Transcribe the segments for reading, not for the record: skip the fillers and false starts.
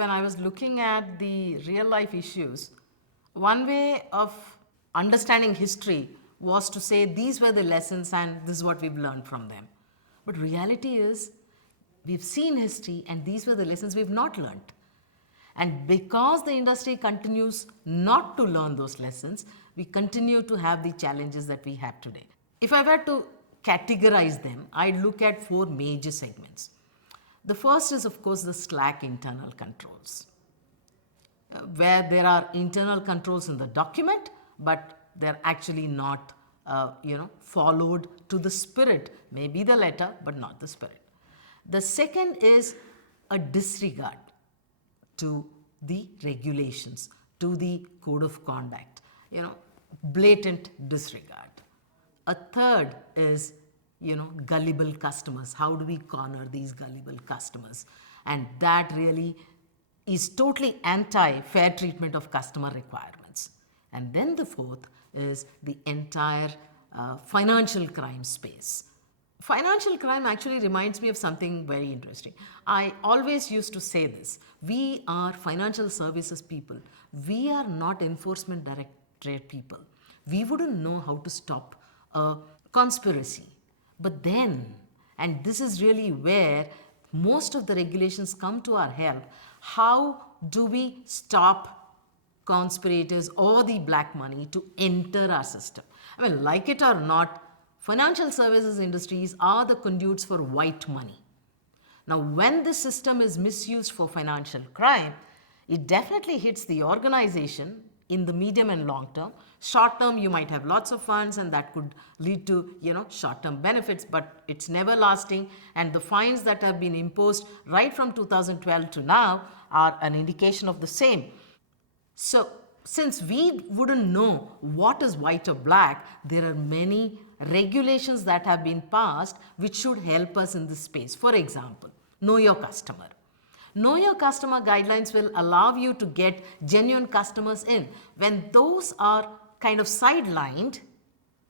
when I was looking at the real life issues, one way of understanding history was to say these were the lessons and this is what we've learned from them. But reality is, we've seen history and these were the lessons we've not learned. And because the industry continues not to learn those lessons, we continue to have the challenges that we have today. If I were to categorize them, I'd look at four major segments. The first is, of course, the slack internal controls, where there are internal controls in the document, but they're actually not followed to the spirit, maybe the letter, but not the spirit. The second is a disregard to the regulations, to the code of conduct, blatant disregard. A third is, gullible customers. How do we corner these gullible customers? And that really is totally anti-fair treatment of customer requirements. And then the fourth is the entire financial crime space. Financial crime actually reminds me of something very interesting. I always used to say this. We are financial services people. We are not enforcement directorate people. We wouldn't know how to stop a conspiracy. But then, and this is really where most of the regulations come to our help, how do we stop conspirators or the black money to enter our system? I mean, like it or not, financial services industries are the conduits for white money. Now, when this system is misused for financial crime, it definitely hits the organization in the medium and long term. Short term, you might have lots of funds and that could lead to, short term benefits, but it's never lasting. And the fines that have been imposed right from 2012 to now are an indication of the same. So, since we wouldn't know what is white or black, there are many regulations that have been passed which should help us in this space. For example, know your customer. Know your customer guidelines will allow you to get genuine customers in. When those are kind of sidelined,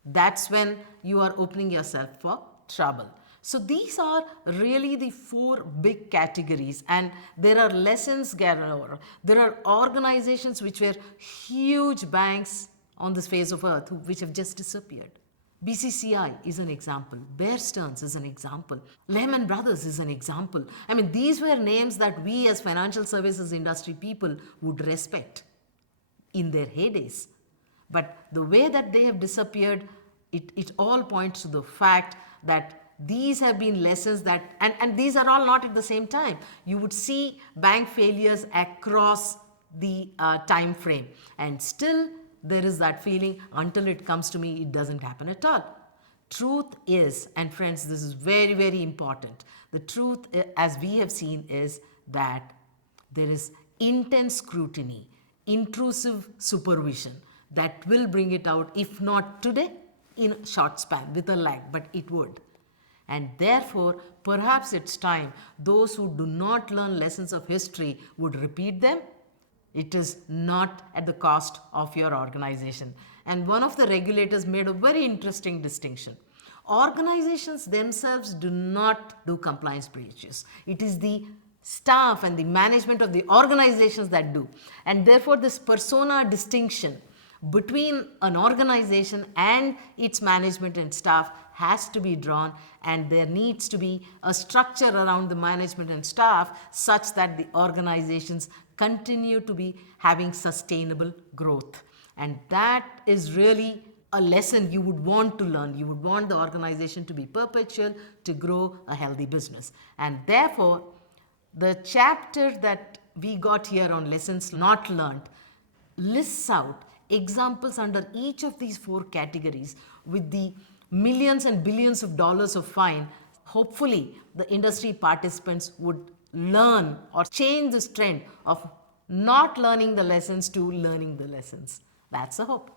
that's when you are opening yourself for trouble. So these are really the four big categories, and there are lessons galore. There are organizations which were huge banks on this face of earth which have just disappeared. BCCI is an example. Bear Stearns is an example. Lehman Brothers is an example. I mean, these were names that we as financial services industry people would respect in their heydays. But the way that they have disappeared, it all points to the fact that these have been lessons that, and these are all not at the same time. You would see bank failures across the time frame, and still there is that feeling until it comes to me, it doesn't happen at all. Truth is, and friends, this is very, very important. The truth, as we have seen, is that there is intense scrutiny, intrusive supervision that will bring it out, if not today, in a short span, with a lag, but it would. And therefore, perhaps it's time those who do not learn lessons of history would repeat them. It is not at the cost of your organization. And one of the regulators made a very interesting distinction. Organizations themselves do not do compliance breaches. It is the staff and the management of the organizations that do. And therefore, this persona distinction between an organization and its management and staff has to be drawn, and there needs to be a structure around the management and staff such that the organizations continue to be having sustainable growth. And that is really a lesson you would want to learn. You would want the organization to be perpetual, to grow a healthy business. And therefore, the chapter that we got here on lessons not learned lists out examples under each of these four categories with the millions and billions of dollars of fine. Hopefully, the industry participants would learn or change this trend of not learning the lessons to learning the lessons. That's the hope.